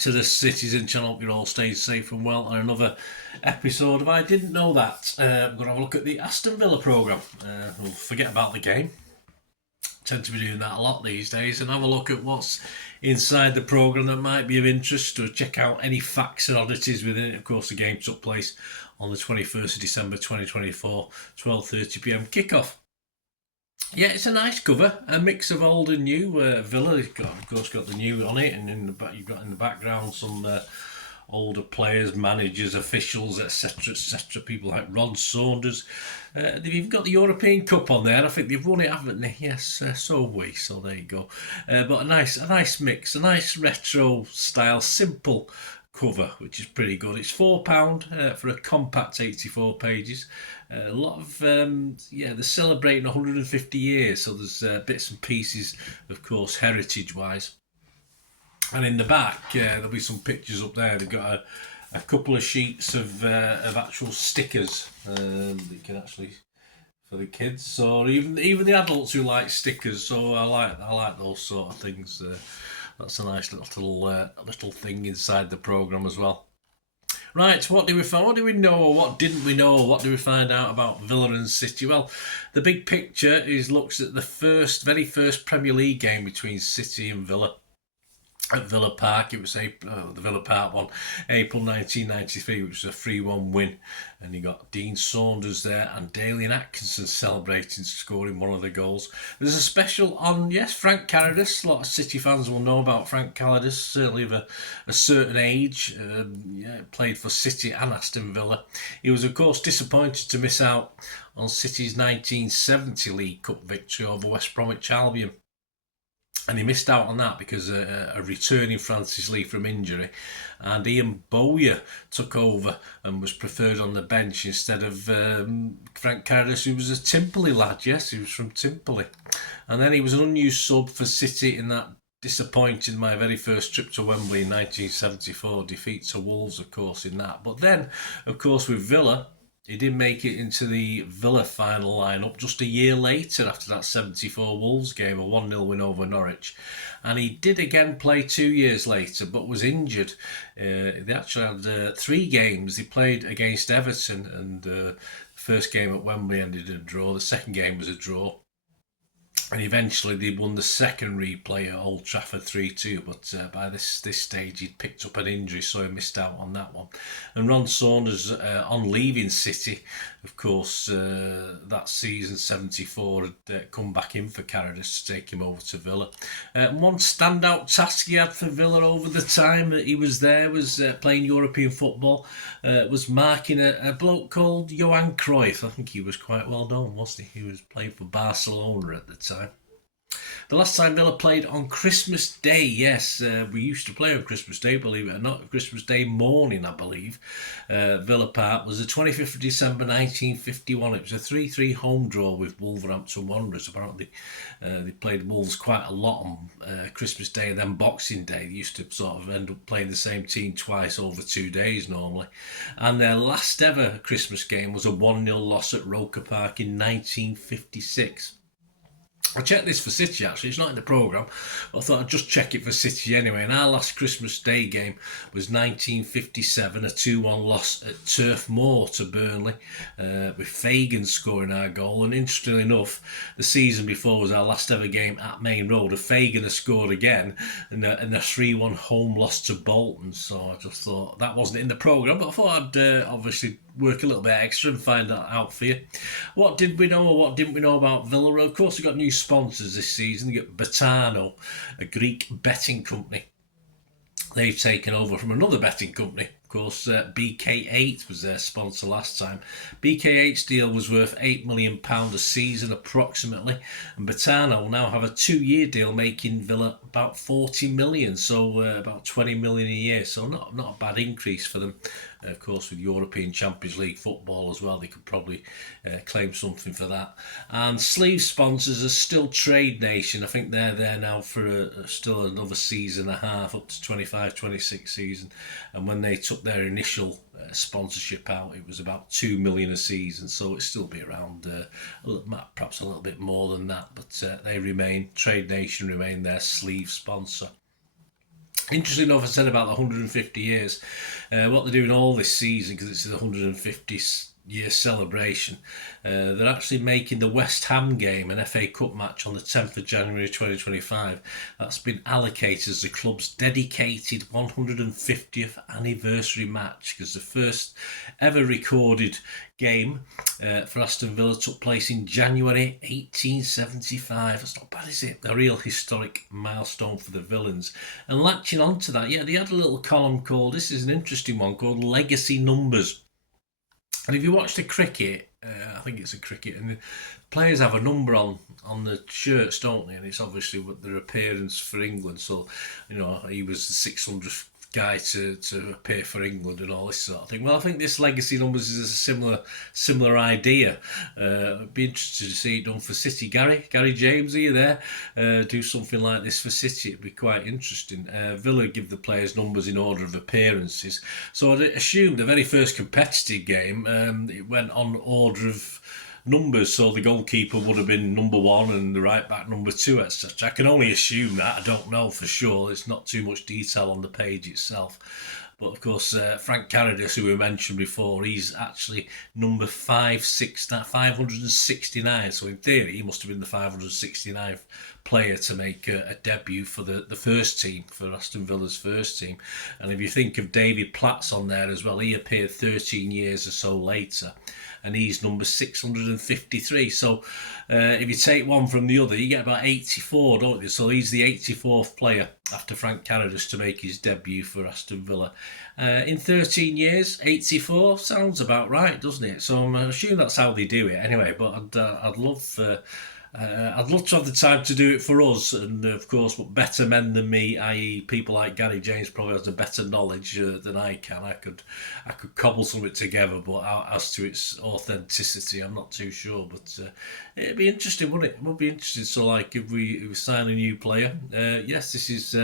to the Citizen channel. Hope you're all staying safe and well on another episode of I Didn't Know That. I'm going to have a look at the Aston Villa programme. We'll forget about the game. Tend to be doing that a lot these days, and have a look at what's inside the programme that might be of interest, or check out any facts and oddities within it. Of course, the game took place on the 21st of December 2024, 12:30pm kickoff. Yeah, it's a nice cover, a mix of old and new. Villa, you've got, of course, got the new on it, and you've got in the background some older players, managers, officials, etc., etc. People like Saunders. They've even got the European Cup on there. I think they've won it, haven't they? Yes, so have we. So there you go. But a nice mix, a nice retro style, simple cover, which is pretty good. It's £4 for a compact 84 pages. A lot of they're celebrating 150 years, so there's bits and pieces, of course, heritage wise. And in the back, there'll be some pictures up there. They've got a couple of sheets of actual stickers that you can actually, for the kids, or even the adults who like stickers. So I like those sort of things. That's a nice little thing inside the programme as well. Right, what do we find? What do we know, or what didn't we know, or what do we find out about Villa and City? Well, the big picture looks at the very first Premier League game between City and Villa at Villa Park. It was the Villa Park one, April 1993, which was a 3-1 win. And you got Dean Saunders there and Dalian Atkinson celebrating, scoring one of the goals. There's a special on, Frank Carrodus. A lot of City fans will know about Frank Carrodus, certainly of a certain age. Played for City and Aston Villa. He was, of course, disappointed to miss out on City's 1970 League Cup victory over West Bromwich Albion. And he missed out on that because a returning Francis Lee from injury, and Ian Bowyer took over and was preferred on the bench instead of Frank Carrodus, who was a Timperley lad. Yes, he was from Timperley. And then he was an unused sub for City in that disappointing my very first trip to Wembley in 1974, defeat to Wolves, of course, in that. But then, of course, with Villa, he did make it into the Villa final lineup just a year later after that 74 Wolves game, a 1-0 win over Norwich. And he did again play 2 years later, but was injured. They actually had 3 games. He played against Everton, and the first game at Wembley ended in a draw. The second game was a draw. And eventually they won the second replay at Old Trafford 3-2, but by this stage he'd picked up an injury, so he missed out on that one. And Saunders, on leaving City, of course, that season 74 had come back in for Carrodus to take him over to Villa. One standout task he had for Villa over the time that he was there was playing European football. Was marking a bloke called Johan Cruyff. I think he was quite well known, wasn't he? He was playing for Barcelona at the time. The last time Villa played on Christmas Day, yes, we used to play on Christmas Day, believe it or not, Christmas Day morning, I believe. Villa Park was the 25th of December 1951. It was a 3-3 home draw with Wolverhampton Wanderers. Apparently, they played Wolves quite a lot on Christmas Day, and then Boxing Day. They used to sort of end up playing the same team twice over 2 days normally. And their last ever Christmas game was a 1-0 loss at Roker Park in 1956. I checked this for City, actually. It's not in the programme, but I thought I'd just check it for City anyway. And our last Christmas Day game was 1957, a 2-1 loss at Turf Moor to Burnley, with Fagan scoring our goal. And interestingly enough, the season before was our last ever game at Main Road. Fagan has scored again, and a 3-1 home loss to Bolton. So I just thought that wasn't in the programme, but I thought I'd obviously work a little bit extra and find that out for you. What did we know, or what didn't we know about Villa? Of course, we got new sponsors this season. You got Betano, a Greek betting company. They've taken over from another betting company. Of course, BK8 was their sponsor last time. BK8's deal was worth £8 million a season approximately, and Betano will now have a 2-year deal making Villa about 40 million, so about 20 million a year, so not a bad increase for them. Of course, with European Champions League football as well, they could probably claim something for that. And sleeve sponsors are still Trade Nation. I think they're there now for still another season and a half, up to 25-26 season. And when they took their initial sponsorship out, it was about 2 million a season, so it'll still be around perhaps a little bit more than that, but they remain, Trade Nation remain their sleeve sponsor. Interesting enough, I said about the 150 years. What they're doing all this season, because it's the 150 year celebration, they're actually making the West Ham game, an FA Cup match, on the 10th of January 2025. That's been allocated as the club's dedicated 150th anniversary match, because the first ever recorded game for Aston Villa took place in January 1875. That's not bad, is it? A real historic milestone for the Villains. And latching on to that, yeah, they had a little column called, this is an interesting one, called Legacy Numbers. And if you watch the cricket, I think it's a cricket, and the players have a number on the shirts, don't they? And it's obviously what their appearance for England. So, you know, he was the 600th guy to appear for England and all this sort of thing. Well, I think this legacy numbers is a similar idea. I'd be interested to see it done for City. Gary James, are you there? Do something like this for City. It'd be quite interesting. Villa give the players numbers in order of appearances. So I'd assume the very first competitive game, it went on order of numbers, so the goalkeeper would have been number 1 and the right back number 2, etc. I can only assume that. I don't know for sure. It's not too much detail on the page itself. But of course, Frank Carrodus, who we mentioned before, he's actually number 569. So in theory, he must have been the 569th player to make a debut for the first team, for Aston Villa's first team. And if you think of David Platt's on there as well, he appeared 13 years or so later, and he's number 653. So if you take one from the other, you get about 84, don't you? So he's the 84th player after Frank Carrodus to make his debut for Aston Villa. In 13 years, 84 sounds about right, doesn't it? So I'm assuming that's how they do it anyway. But I'd love to have the time to do it for us, and of course, but better men than me, i.e., people like Gary James, probably has a better knowledge than I can. I could cobble something together, but as to its authenticity, I'm not too sure. But it'd be interesting, wouldn't it? It would be interesting. So, like, if we sign a new player, yes, this is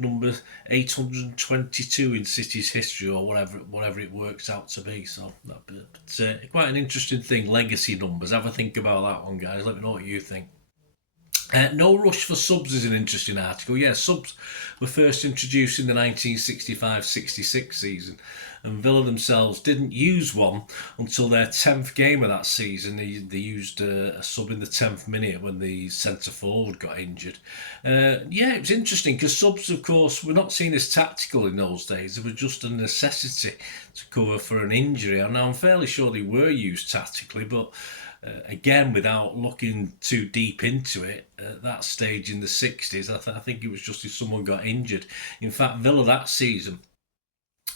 number 822 in City's history, or whatever it works out to be. So, but quite an interesting thing. Legacy numbers. Have a think about that one, guys. Let me know what you think. No Rush for Subs is an interesting article. Yeah, subs were first introduced in the 1965-66 season, and Villa themselves didn't use one until their 10th game of that season. They used a sub in the 10th minute when the centre forward got injured. Yeah, it was interesting because subs, of course, were not seen as tactical in those days. They were just a necessity to cover for an injury. Now, I'm fairly sure they were used tactically, but again, without looking too deep into it, at that stage in the 60s, I think it was just if someone got injured. In fact, Villa that season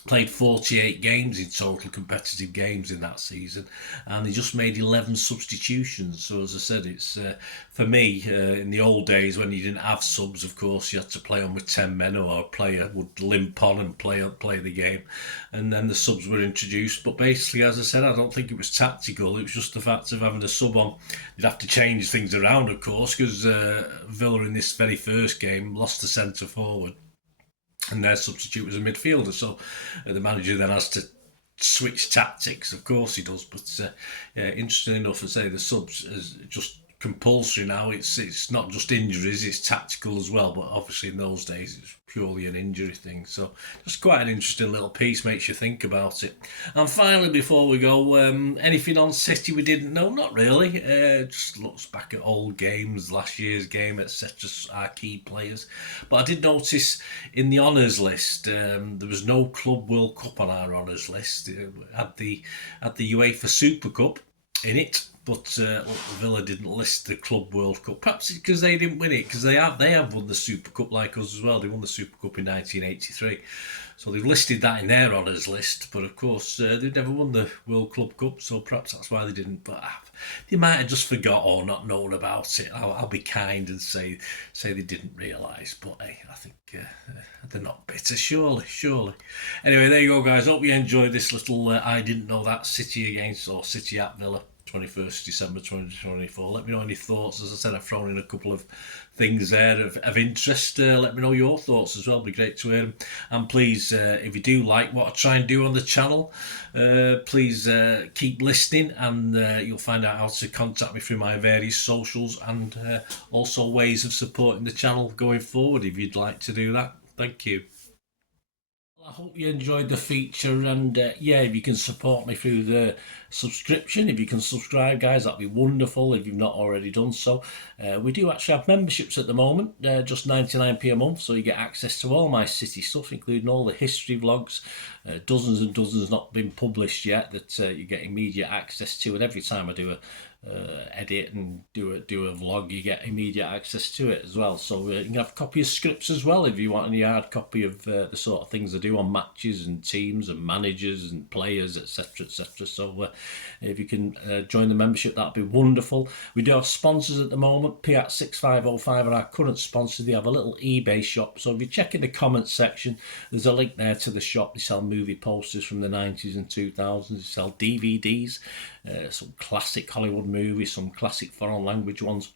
played 48 games in total, competitive games in that season, and they just made 11 substitutions. So as I said, it's for me, in the old days when you didn't have subs, of course, you had to play on with 10 men, or a player would limp on and play the game, and then the subs were introduced. But basically, as I said, I don't think it was tactical. It was just the fact of having a sub on. You'd have to change things around, of course, because Villa in this very first game lost the centre forward, and their substitute was a midfielder. So the manager then has to switch tactics. Of course he does. But interesting enough to say, the subs is just compulsory now. It's not just injuries, it's tactical as well. But obviously in those days it's purely an injury thing. So just quite an interesting little piece, makes you think about it. And finally, before we go, anything on City we didn't know? Not really. Just looks back at old games, last year's game, etc., our key players. But I did notice in the honours list, there was no Club World Cup on our honours list. It had the UEFA Super Cup in it, but Villa didn't list the Club World Cup. Perhaps because they didn't win it, because they have won the Super Cup like us as well. They won the Super Cup in 1983, so they've listed that in their honours list. But of course, they've never won the World Club Cup, so perhaps that's why they didn't. But they might have just forgot or not known about it. I'll be kind and say they didn't realise. But hey, I think they're not bitter, surely. Anyway, there you go, guys. Hope you enjoyed this little I didn't know that City against, or City at Villa, 21st December 2024. Let me know any thoughts. As I said, I've thrown in a couple of things there of interest. Let me know your thoughts as well. It'd be great to hear them. And please, if you do like what I try and do on the channel, please keep listening, and you'll find out how to contact me through my various socials, and also ways of supporting the channel going forward if you'd like to do that. Thank you. I hope you enjoyed the feature, and yeah, if you can support me through the subscription, if you can subscribe, guys, that'd be wonderful if you've not already done so. We do actually have memberships at the moment, just 99p a month, so you get access to all my city stuff, including all the history vlogs, dozens and dozens not been published yet that you get immediate access to, and every time I do a edit and do a vlog, you get immediate access to it as well. So you can have a copy of scripts as well if you want any hard copy of the sort of things I do on matches and teams and managers and players, etc, etc. So if you can join the membership, that'd be wonderful. We do have sponsors at the moment. Piat 6505 are our current sponsor. They have a little eBay shop, so if you check in the comments section, there's a link there to the shop. They sell movie posters from the 90s and 2000s. They sell DVDs, some classic Hollywood movies, some classic foreign language ones.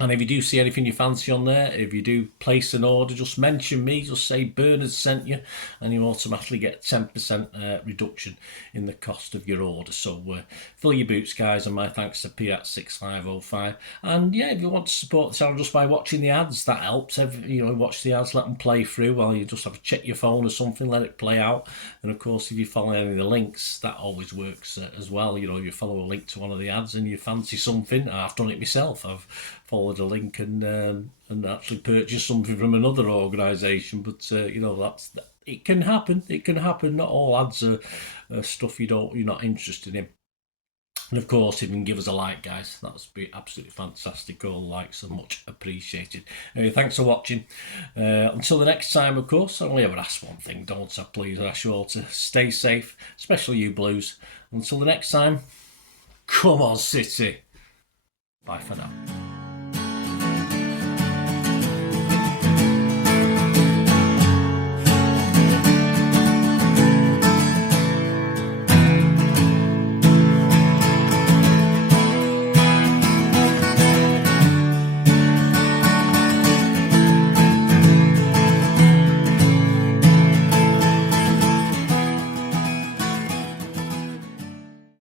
And if you do see anything you fancy on there, if you do place an order, just mention me, just say Bernard sent you, and you automatically get 10% reduction in the cost of your order. So fill your boots, guys, and my thanks to Piat 6505. And yeah, if you want to support the channel just by watching the ads, that helps. Watch the ads, let them play through while you just have to check your phone or something, let it play out. And of course, if you follow any of the links, that always works as well. If you follow a link to one of the ads and you fancy something, I've done it myself. I've followed a link and actually purchase something from another organisation, but it can happen. It can happen. Not all ads are stuff you're not interested in. And of course, if you can give us a like, guys, that's be absolutely fantastic. All likes are much appreciated. Anyway, thanks for watching. Until the next time, of course, I only ever ask one thing, don't I? Please, I ask you all to stay safe, especially you Blues. Until the next time, come on, City. Bye for now.